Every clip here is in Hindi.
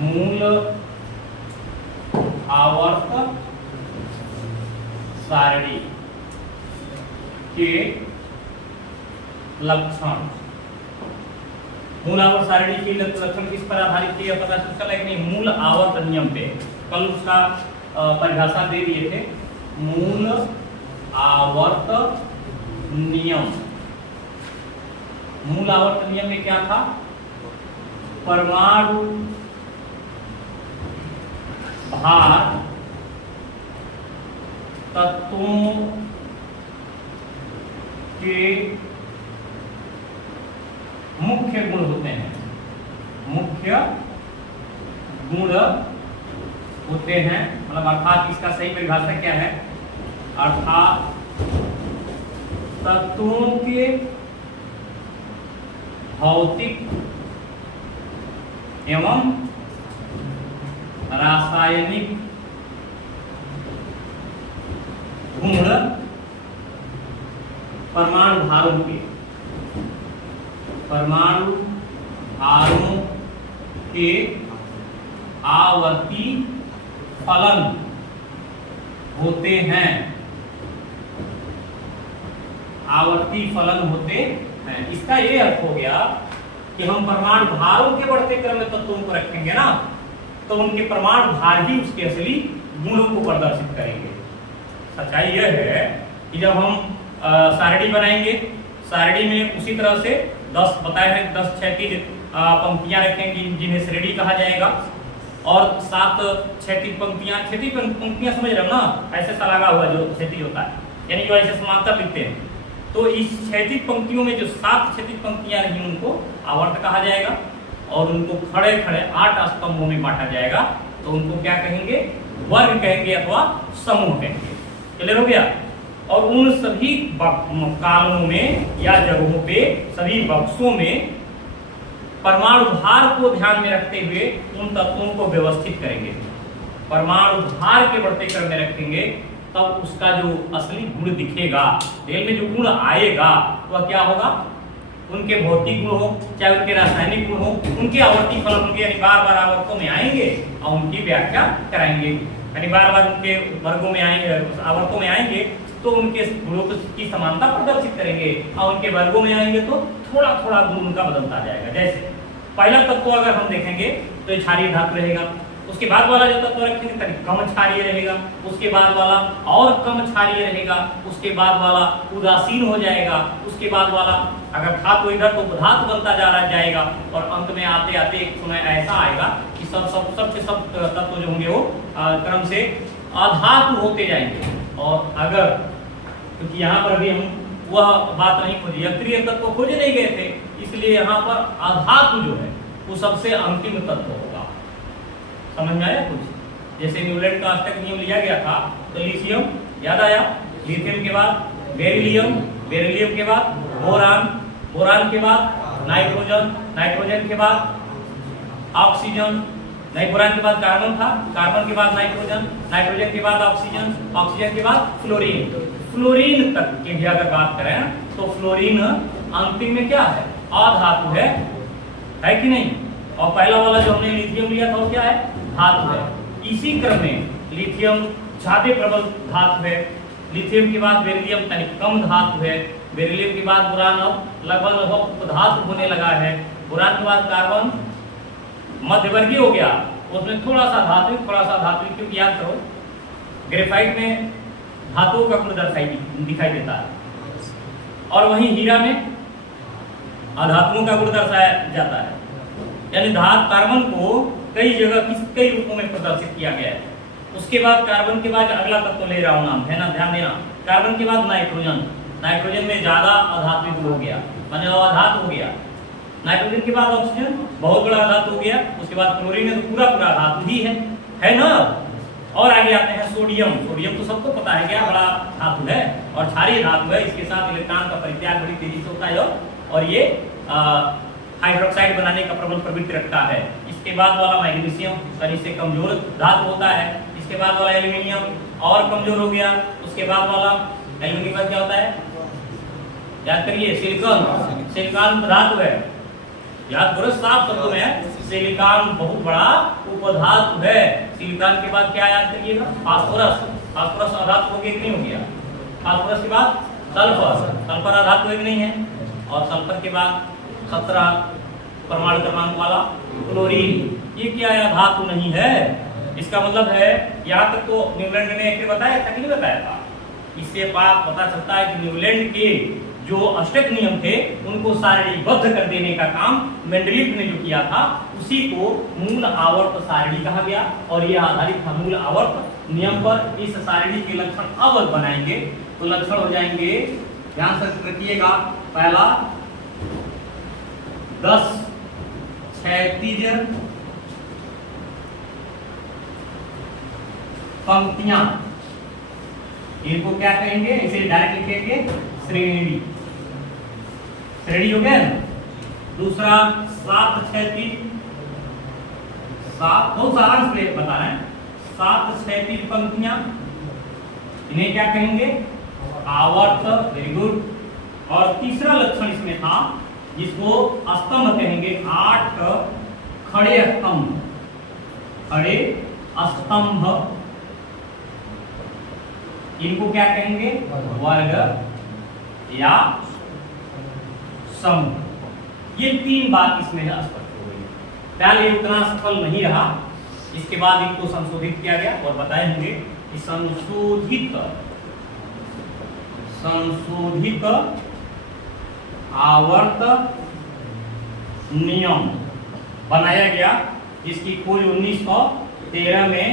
मूल आवर्त सारणी के लक्षण। मूल आवर्त सारणी के लक्षण किस पर आधारित है पता चला कि नहीं? मूल आवर्त नियम पे। कल उसका परिभाषा दे दिए थे। मूल आवर्त नियम, मूल आवर्त नियम में क्या था? परमाणु भार तत्वों के मुख्य गुण होते हैं, मुख्य गुण होते हैं। मतलब अर्थात इसका सही परिभाषा क्या है? अर्थात तत्वों के भौतिक एवं रासायनिक गुण परमाणु भारों के आवर्ती फलन होते हैं, आवर्ती फलन होते हैं। इसका ये अर्थ हो गया कि हम परमाणु भारों के बढ़ते क्रम में तत्वों को रखेंगे ना, तो उनके परमाणु भार ही उसके असली गुणों को प्रदर्शित करेंगे। सच्चाई यह है कि जब हम सारणी बनाएंगे, सारणी में उसी तरह से 10 बताए हैं 10 क्षैतिज पंक्तियां रखेंगे जिन्हें श्रेणी कहा जाएगा, और 7 क्षैतिज पंक्तियां समझ रहे हो ना? ऐसे सा लगा हुआ जो क्षैतिज होता है, यानी जो ऐसे समांतर लिखते हैं। तो इस क्षैतिज पंक्तियों में जो 7 क्षैतिज पंक्तियां रही उनको आवर्त कहा जाएगा, और उनको खड़े खड़े 8 स्तंभों में बांटा जाएगा। तो उनको क्या कहेंगे? वर्ग कहेंगे अथवा समूह कहेंगे। क्लियर हो गया? और उन सभी कालों में या जगहों पे, सभी बक्सों में परमाणु भार को ध्यान में रखते हुए उन तत्वों को व्यवस्थित करेंगे। परमाणु भार के बढ़ते क्रम में रखेंगे, तब उसका जो असली गुण दिखेगा, तेल में जो गुण आएगा वह क्या होगा? उनके भौतिक गुण हो, चाहे उनके रासायनिक गुण हो, उनके आवर्ती फलन उनके यानी बार बार आवर्तों में आएंगे और उनकी व्याख्या कराएंगे। यानी बार बार उनके वर्गों में आएंगे, आवर्तों में आएंगे तो उनके गुणों की समानता प्रदर्शित करेंगे, और उनके वर्गों में आएंगे तो थोड़ा थोड़ा गुण उनका बदलता जाएगा। जैसे पहला तत्व अगर हम देखेंगे तो क्षारीय धातु रहेगा, उसके बाद वाला जो तत्व रखेंगे तनिक कम क्षारीय रहेगा, उसके बाद वाला और कम क्षारीय रहेगा, उसके बाद वाला उदासीन हो जाएगा, उसके बाद वाला अगर धातु इधर तो धातु बनता जा रहा जाएगा, और अंत में आते आते एक समय ऐसा आएगा कि सब तत्व जो होंगे वो क्रम से अधातु होते जाएंगे। और अगर क्योंकि यहाँ पर भी हम वह बात नहीं खोजी, अक्रिय तत्व खोजे नहीं गए थे, इसलिए यहाँ पर अधातु जो है वो सबसे अंतिम तत्व होगा। समझ में आया कुछ? जैसे न्यूटन का अष्टक नियम लिया गया था, तो लिथियम याद आया, लिथियम के बाद बेरिलियम, बेरिलियम के बाद बोरान, बोरान के बाद नाइट्रोजन, नाइट्रोजन के बाद ऑक्सीजन, नहीं बोरान के बाद कार्बन था, कार्बन के बाद नाइट्रोजन, नाइट्रोजन के बाद ऑक्सीजन, ऑक्सीजन के बाद फ्लोरीन। फ्लोरीन तक की भी अगर बात करें तो फ्लोरीन अंतिम में क्या है? अधातु है कि नहीं? और पहला वाला जो हमने लिथियम लिया था वो क्या है? धातु है। इसी क्रम में लिथियम ज्यादा प्रबल धातु है, लिथियम के बाद बेरिलियम तनिक कम धातु है, बेरिलियम के बाद बोरान अब लगभग धातु होने लगा है, बोरान के बाद कार्बन मध्यवर्गीय हो गया, उसमें थोड़ा सा धातु, क्योंकि याद करो ग्रेफाइट में धातुओं का गुण दिखाई देता है, और वहीं हीरा में अधातुओं का गुण दर्शाया जाता है। यानी धातु कार्बन को कई जगह कई रूपों में प्रदर्शित किया गया है। उसके बाद कार्बन के बाद अगला तत्व ले रहा हूं नाम है ना, ध्यान देना। कार्बन के बाद नाइट्रोजन, नाइट्रोजन में ज्यादा अधात्विक हो गया, माने अधातु हो गया। नाइट्रोजन के बाद ऑक्सीजन बहुत बड़ा धातु हो गया, उसके बाद क्लोरीन है तो पूरा धातु ही है ना। और आगे आते हैं सोडियम, सोडियम तो सबको पता है क्या बड़ा धातु है और क्षारीय धातु है, इसके साथ इलेक्ट्रॉन का परित्याग बड़ी तेजी से होता है और ये हाइड्रोक्साइड बनाने का प्रबल प्रवृत्ति रखता है। इसके बाद वाला मैग्नीशियम और इससे कमजोर धातु होता है, इसके बाद वाला एल्यूमिनियम और कमजोर हो गया, उसके बाद वाला एल्यूमिनियम क्या होता है, याद करिए, सिलिकॉन, सिलिकॉन धातु है, याद करो साफ शब्दों में, सिलिकॉन बहुत बड़ा उपधातु है। सिलिकॉन के बाद क्या याद करिएगा, फास्फोरस, फास्फोरस अधातु हो गया कि नहीं हो गया, फास्फोरस के बाद सल्फर, सल्फर अधातु है कि नहीं है, और सल्फर के बाद 17 परमाणु क्रमांक वाला क्लोरीन, ये क्या है, धातु नहीं है। इसका मतलब है, यहाँ तक तो न्यूलैंड ने एक बताया था कि नहीं बताया था, इससे पता चलता है कि न्यूलैंड के जो अष्टक नियम थे उनको सारणीबद्ध कर देने का काम मेंडलीफ ने जो किया था, उसी को मूल आवर्त सारणी कहा गया, और यह आधारित था मूल आवर्त नियम पर। इस सारणी के लक्षण अब बनाएंगे तो लक्षण हो जाएंगे, ध्यान से रखिएगा, पहला 10 क्षैतिज पंक्तियां, इनको क्या कहेंगे, इसे डायरेक्ट लिखेंगे श्रेणी, श्रेणी हो गया। दूसरा 7 क्षैतिज, 7 बहुत सारा बता रहे हैं, 7 क्षैतिज पंक्तियां, इन्हें क्या कहेंगे, आवर्त, वेरी गुड। और तीसरा लक्षण इसमें था जिसको स्तंभ कहेंगे, 8 खड़े स्तंभ, खड़े स्तंभ, इनको क्या कहेंगे, वर्ग या समूह। ये 3 बात इसमें स्पष्ट हो गई। पहले उतना सफल नहीं रहा, इसके बाद इनको संशोधित किया गया और बताए होंगे कि संशोधित आवर्त नियम बनाया गया, जिसकी खोज 1913 में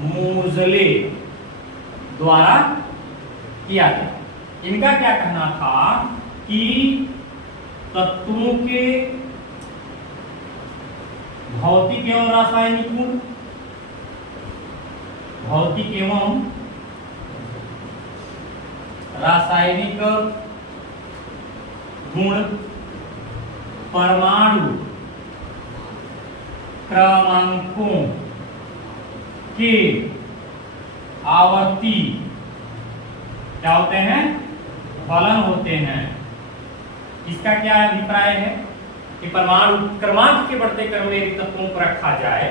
मोजले द्वारा किया गया। इनका क्या कहना था कि तत्वों के भौतिक एवं रासायनिक गुण, भौतिक एवं रासायनिक गुण परमाणु क्रमांकों के आवर्ती क्या होते हैं, फलन होते हैं। इसका क्या अभिप्राय है कि परमाणु क्रमांक के बढ़ते क्रम में यदि तत्वों को रखा जाए,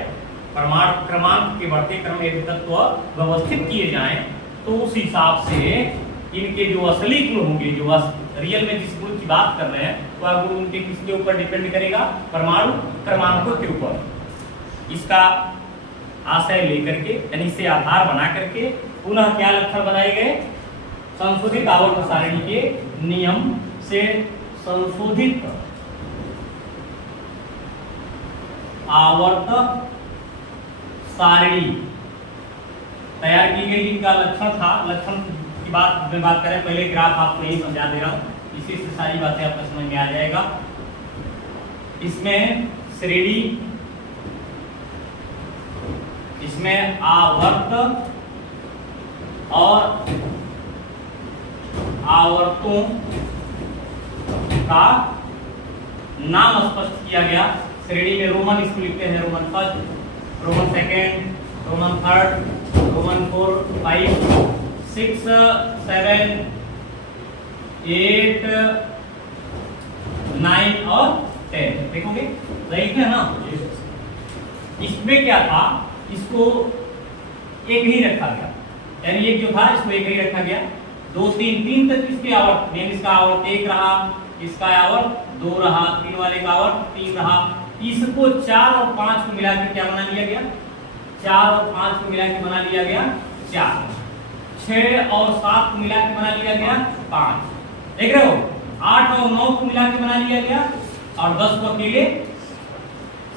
परमाणु क्रमांक के बढ़ते क्रम में यदि तत्व व्यवस्थित किए जाएं, तो उस हिसाब से इनके जो असली गुण होंगे, जो रियल में जिस गुण की बात कर रहे हैं, वह गुण उनके किसके ऊपर डिपेंड करेगा, परमाणु क्रमांकों के ऊपर। इसका आशय लेकर के, यानी इसे आधार बना करके पुनः क्या लक्षण बनाए गए, संशोधित आवर्त सारणी के नियम से संशोधित आवर्त सारणी तैयार की गई। इनका लक्षण था, लक्षण की बात में बात करें, पहले ग्राफ आपको यही समझा दे रहा हूं, इसी से सारी बातें आपको समझ में आ जाएगा। इसमें श्रेणी, इसमें आवर्त और आवर्तों का नाम स्पष्ट किया गया। श्रेणी में रोमन इसको लिखते हैं, Roman first, Roman second, Roman third, Roman 4, 5, 6, 7, 8, 9 और 10। देखोगे सही है ना। इसमें क्या था, इसको एक ही रखा गया, यानी एक जो था इसको एक ही रखा गया। 2, 3, 3 तक इसके आवर्त, इसका आवर्त 1 रहा, इसका आवर्त 2 रहा, 3 वाले का आवर्त 3 रहा। इसको 4 और 5 को मिला के क्या बना लिया गया, 4 और 5 को मिला के बना लिया गया 4, 6 और 7 को मिला के बना लिया गया 5। देख रहे हो, 8 और 9 को मिला के बना लिया गया, और 10 को अकेले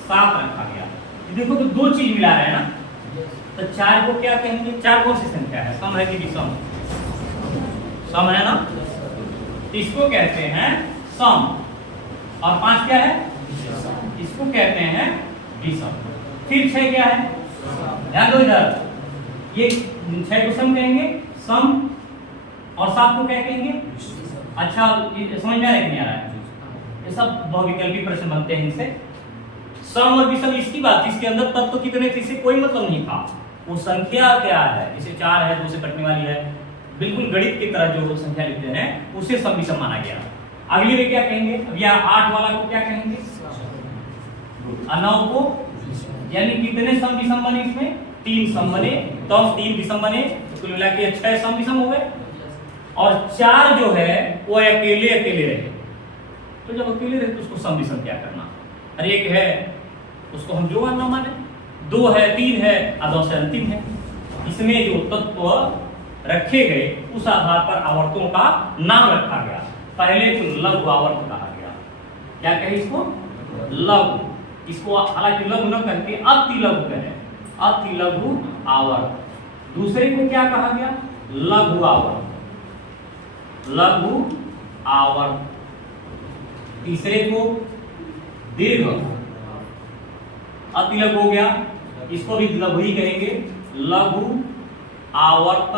7 रखा गया। देखो तो 2 चीज मिला रहे हैं ना, तो 4 को क्या कहेंगे, 4 कौन सी संख्या है, सम है कि विषम, सम है ना, इसको कहते हैं सम। और 5 क्या है, इसको कहते हैं विषम। फिर 6 क्या है, ध्यान दो इधर, ये 6 को सम कहेंगे, सम, और 7 को क्या कहेंगे। अच्छा समझ में आ रहा है कि नहीं आ रहा है, ये सब बहुविकल्पी प्रश्न बनते हैं इनसे। सम और विषम इसकी बात, इसके अंदर तत्व कितने थे इससे कोई मतलब नहीं था, वो संख्या क्या है, जैसे 4 है, 2 से कटने वाली है, बिल्कुल गणित की तरह जो संख्या लिखते हैं उसे सम विषम माना गया। अगली में क्या कहेंगे, अब या 8 वाला को क्या कहेंगे, 9 को, यानी कितने सम विषम बने इसमें, 3 सम बने, तो 3 विषम बने, तो कुल मिला के 6 सम विषम हो गए। और 4 जो है वो अकेले अकेले रहे, तो जब अकेले रहे तो उसको सम विषम क्या करना, अरे 1 है उसको हम जो ना माने, 2 है, 3 है, और 2 से अंतिम है। इसमें जो तत्व रखे गए उस आधार पर आवर्तों का नाम रखा गया। पहले तो लघु आवर्त कहा गया, क्या कहे इसको, लघु, इसको हालांकि लघु न करके अति लघु कहे, अति लघु आवर्त। दूसरे को क्या कहा गया, लघु आवर्त, लघु आवर्त। तीसरे को दीर्घ, अति लघु हो गया, इसको भी लघु ही कहेंगे, लघु आवर्त।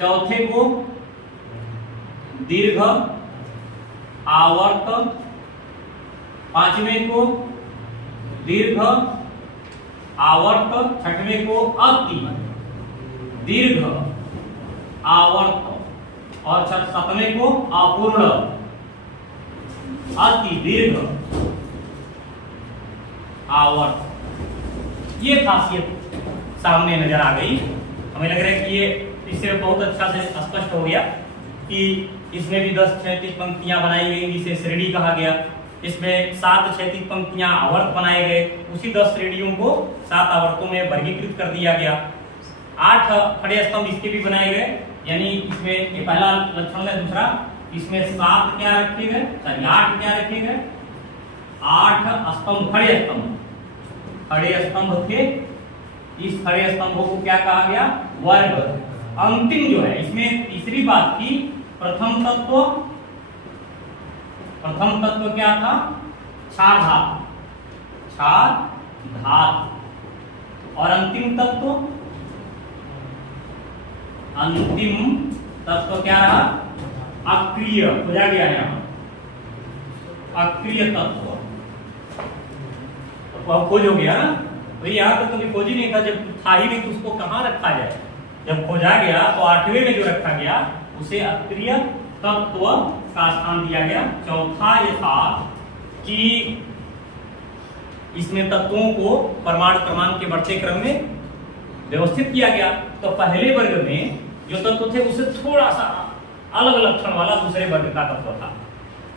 चौथे को दीर्घ आवर्त, पांचवें को दीर्घ आवर्त, छठवें को अति दीर्घ आवर्त, और 7वें को अपूर्ण अति दीर्घ आवर्त। ये खासियत सामने नजर आ गई। हमें लग रहा है कि ये इससे बहुत अच्छा से स्पष्ट हो गया कि इसमें भी 10 क्षैतिज पंक्तियां बनाई गई, इसे श्रेणी कहा गया। इसमें 7 क्षैतिज पंक्तियां आवर्त बनाए गए, उसी 10 श्रेणियों को 7 आवर्तों में वर्गीकृत कर दिया गया। 8 खड़े स्तंभ इसके भी बनाए गए, यानी इसमें ये पहला लक्षण है। दूसरा, इसमें 7 क्या रखे गए, सॉरी 8 क्या रखे गए, 8 स्तंभ, खड़े स्तंभ, खड़े स्तंभ थे। इस खड़े स्तंभों को क्या कहा गया, वर्ग। अंतिम जो है इसमें तीसरी बात की, प्रथम तत्व क्या था, क्षार धातु, क्षार धातु। और अंतिम तत्व क्या रहा, अक्रिय, खोजा गया है यहाँ, अक्रिय तत्व। अब खोज हो गया ना, तो यहाँ तक तो खोज ही नहीं था, जब था ही नहीं तो उसको कहाँ रखा जाए। जब खोजा गया तो 8वें में जो रखा गया उसे अक्रिय तत्व का स्थान दिया गया। चौथा ये था कि इसमें तत्वों को परमाणु क्रमांक के बढ़ते क्रम में व्यवस्थित किया गया। तो पहले वर्ग में जो तत्व थे उससे थोड़ा सा अलग लक्षण वाला दूसरे वर्ग का तत्व था,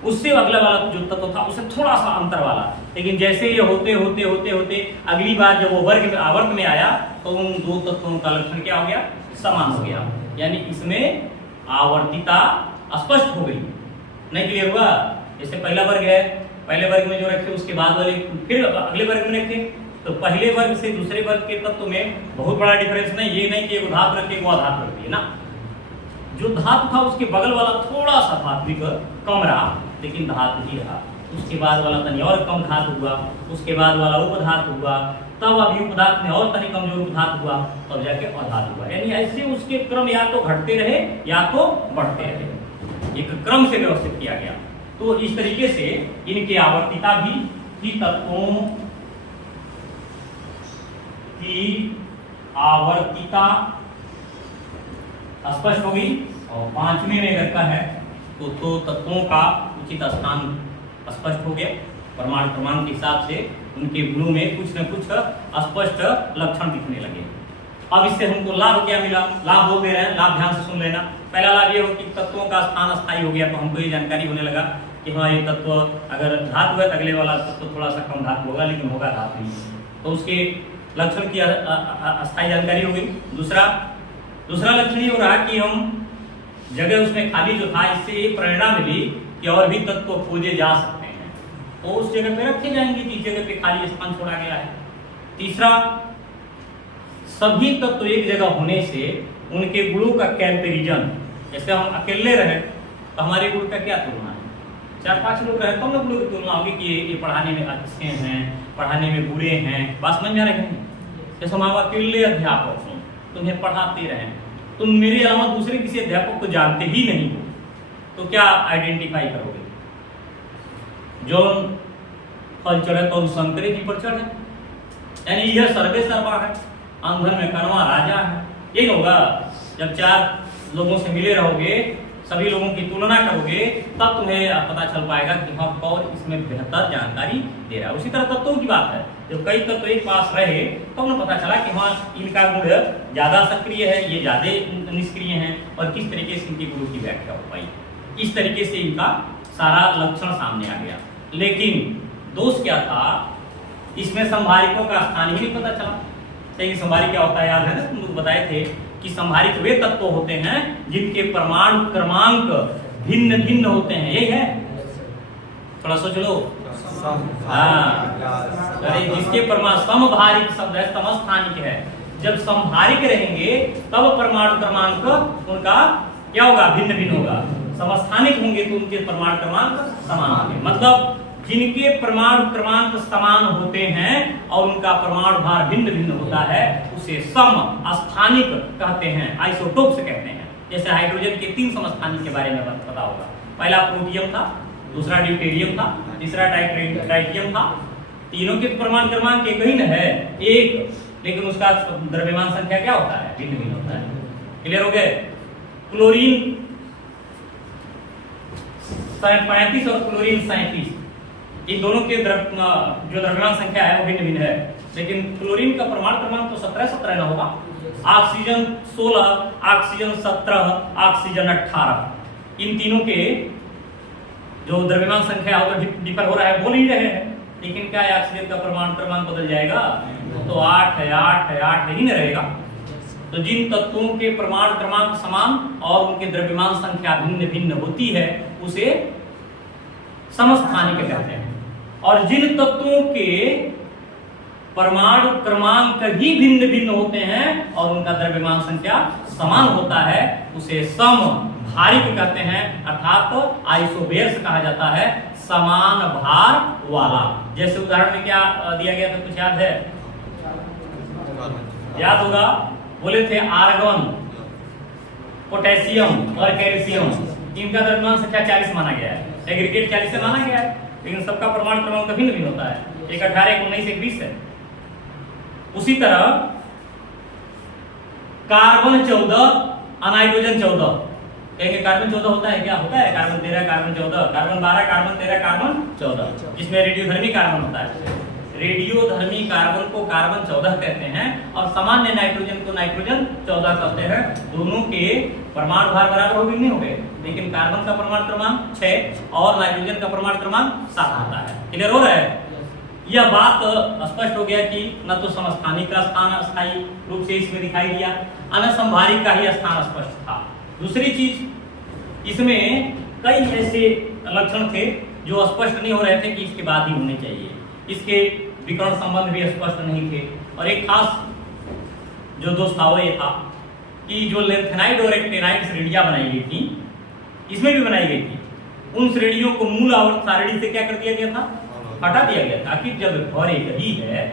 उससे अगला वाला जो तत्व था उससे थोड़ा सा अंतर वाला। लेकिन जैसे ये होते होते होते होते अगली बार जब वो वर्ग में आवर्त में आया तो उन 2 तत्वों का लक्षण क्या हो गया, समान हो गया। यानी इसमें आवर्तिता स्पष्ट हो गई। नहीं क्लियर हुआ? जैसे पहला वर्ग है, पहले वर्ग में जो रखे उसके बाद वाले फिर अगले वर्ग में रखे, तो पहले वर्ग से दूसरे वर्ग के तत्व में बहुत बड़ा डिफरेंस नहीं। ये नहीं कि एक धातु रखे वो अधातु रख दिए ना, जो धातु था उसके बगल वाला थोड़ा सा धात्विक कम रहा, लेकिन धातु ही रहा। उसके बाद वाला तनी और कम धातु हुआ, उसके बाद वाला उपधातु हुआ, तब अभी उपधातु में और तनी कमजोर उपधातु हुआ, तब जाके अधातु हुआ। यानी ऐसे उसके क्रम या तो घटते रहे या तो बढ़ते रहे, एक क्रम से व्यवस्थित किया गया। तो इस तरीके से इनकी आवर्तिता भी तत्वों की आवर्तिता स्पष्ट होगी। और 5वें में अगर का है तो तत्वों का उचित स्थान स्पष्ट हो गया। परमाणु क्रमांक के हिसाब से उनके गुणों में कुछ न कुछ स्पष्ट लक्षण दिखने लगे। अब इससे हमको लाभ क्या मिला, लाभ बोल दे रहे हैं, लाभ ध्यान से सुन लेना। पहला लाभ ये हो कि तत्वों का स्थान स्थायी हो गया, तो हमको ये जानकारी होने लगा कि हाँ ये तत्व अगर धातु है तो अगले वाला तत्व थोड़ा सा कम धातु होगा, लेकिन होगा धातु ही, तो उसके लक्षण की अस्थायी जानकारी हो गई। दूसरा लक्षण ये हो रहा कि हम जगह उसमें खाली जो था, इससे ये प्रेरणा मिली कि और भी तत्व खोजे जा सकते हैं, तो उस जगह पे रखे जाएंगे जिस जगह पे खाली स्थान छोड़ा गया है। तीसरा, सभी तत्व एक जगह होने से उनके गुणों का कंपैरिजन, जैसे हम अकेले रहे तो हमारे गुण का क्या तुलना है, 4-5 लोग रहे तो हम लोग की तुलना होगी कि ये पढ़ाने में अच्छे हैं, पढ़ाने में बुरे हैं, बात समझ में आ रहे हैं। जैसे हम अकेले अध्यापक हूँ, तुम्हें पढ़ाते रहे, तुम मेरे अलावा दूसरे किसी अध्यापक को जानते ही नहीं हो, तो क्या आइडेंटिफाई करोगे? जो फल चढ़े तो संतरे जी पर चढ़े, यानी यह सर्वे सर्वा है, अंधन में कनवा राजा है। ये होगा जब 4 लोगों से मिले रहोगे, सभी लोगों की तुलना करोगे तब तुम्हें पता चल पाएगा कि हाँ कौन इसमें बेहतर जानकारी दे रहा है। उसी तरह तत्वों की बात है, जब कई तत्व एक पास रहे तो उन्हें पता चला कि हाँ इनका गुण ज्यादा सक्रिय है, ये ज्यादा निष्क्रिय हैं, और किस तरीके से इनके गुणों की व्याख्या हो पाई। इस तरीके से इनका सारा लक्षण सामने आ गया। लेकिन दोष क्या था, इसमें संभारिकों का स्थान ही नहीं पता चला। सही, संभारिक क्या होता है याद है ना, तुम लोग बताए थे कि संभारिक वे तत्व होते हैं जिनके परमाणु क्रमांक भिन्न भिन्न होते हैं। यही है, थोड़ा सोच लो। हाँ, अरे जिसके परमाणु समभारिक शब्द है, समस्थानिक है। जब समभारिक रहेंगे तब परमाणु क्रमांक उनका क्या होगा, भिन्न भिन्न होगा। समस्थानिक होंगे तो उनके परमाणु क्रमांक समान होंगे। मतलब जिनके परमाणु क्रमांक समान होते हैं और उनका परमाणु भार भिन्न भिन्न होता है उसे समस्थानिक कहते हैं, आइसोटोप्स कहते हैं। जैसे हाइड्रोजन के 3 समस्थानिक के बारे में पता होगा। पहला प्रोटियम था, दूसरा ड्यूटेरियम था, तीसरा ट्राइटियम था। तीनों के परमाणु क्रमांक एक ही न है, एक, लेकिन उसका द्रव्यमान संख्या क्या होता है, भिन्न भिन्न होता है। क्लियर हो गए। क्लोरीन 35 और क्लोरीन 37, इन दोनों के जो द्रव्यमान संख्या है वो भिन्न भिन्न है। लेकिन क्लोरीन का परमाणु क्रमांक तो 17 ना होगा। ऑक्सीजन 16, ऑक्सीजन 17, ऑक्सीजन 18, इन तीनों के जो द्रव्यमान संख्या होगा डिफर हो रहा है, बोल ही रहे हैं। लेकिन क्या है, ऑक्सीजन का परमाणु क्रमांक बदल जाएगा, तो 8 है, 8 है, 8 नहीं रहेगा। तो जिन तत्वों के परमाणु क्रमांक समान और उनके द्रव्यमान संख्या भिन्न भिन्न होती है उसे समस्थानिक कहते हैं। और जिन तत्वों के परमाणु क्रमांक ही भिन्न भिन्न होते हैं और उनका द्रव्यमान संख्या समान होता है उसे समभारिक कहते हैं, अर्थात आइसोबेर्स कहा जाता है, समान भार वाला। जैसे उदाहरण में क्या दिया गया था, कुछ याद है? याद होगा, बोले थे आर्गन, पोटेशियम और कैल्शियम, इनका द्रव्यमान संख्या 40 माना गया है। एग्रीगेट 40 से माना गया है, लेकिन सबका परमाणु क्रमांक भिन्न भिन्न होता है। एक 18, एक 19, एक 20 है। उसी तरह कार्बन 14, अनाइट्रोजन 14। कहेंगे कार्बन 14 होता है क्या? होता है। Carbon 13, carbon 14, carbon 12, carbon 13, carbon 14, जिसमें रेडियोधर्मी कार्बन होता है। रेडियोधर्मी कार्बन को कार्बन 14 कहते हैं और सामान्य नाइट्रोजन को नाइट्रोजन 14 कहते हैं। दोनों के परमाणु भार बराबर हो गए, नहीं हो गए, लेकिन कार्बन का परमाणु क्रमांक 6 और नाइट्रोजन का परमाणु क्रमांक 7 होता है। क्लियर हो रहा है? यह बात स्पष्ट हो गया कि न तो समस्थानिक का स्थान अस्थायी रूप से इसमें दिखाई दिया, न संभारिक का ही स्थान स्पष्ट था। दूसरी चीज, इसमें कई ऐसे लक्षण थे जो स्पष्ट नहीं हो रहे थे कि इसके बाद ही होने चाहिए। इसके विकर्ण संबंध भी स्पष्ट नहीं थे। और एक खास जो दोष था वो ये था कि जो लेंथेनाइड और एक्टेनाइड श्रेणियां बनाई गई थी, इसमें भी बनाई गई थी, उन श्रेणियों को मूल आवर्त सारणी से क्या कर दिया गया था? हटा दिया गया था। आखिर जब भर एक ही है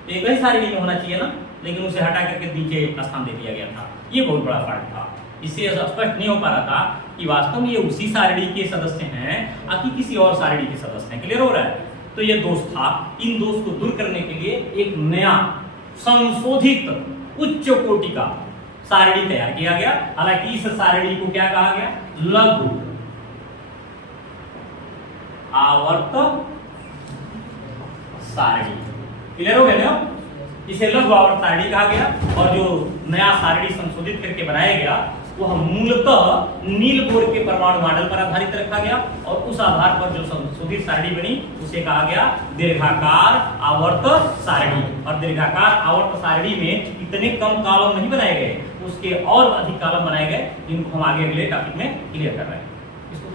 तो एक ही सारणी में होना चाहिए ना, लेकिन उसे हटा करके नीचे स्थान दे दिया गया था। ये बहुत बड़ा फर्क था। इससे स्पष्ट नहीं हो पा रहा था कि वास्तव में ये उसी सारणी के सदस्य हैं कि किसी और सारणी के सदस्य हैं। क्लियर हो रहा है? तो ये दोष था। इन दोष को दूर करने के लिए एक नया संशोधित उच्च कोटि का सारणी तैयार किया गया। हालांकि इस सारणी को क्या कहा गया? लघु आवर्त सारणी। क्लियर हो गया ना? इसे लघु आवर्त सारणी कहा गया। और जो नया सारणी संशोधित करके बनाया गया वह मूलतः नील बोर के परमाणु मॉडल पर आधारित रखा गया और उस आधार पर जो संशोधित सारणी बनी उसे कहा गया दीर्घाकार आवर्त सारणी। और दीर्घाकार आवर्त सारणी में इतने कम कॉलम नहीं बनाए गए, उसके और अधिक कॉलम बनाए गए, जिनको हम आगे अगले टॉपिक में क्लियर कर रहे हैं। इसको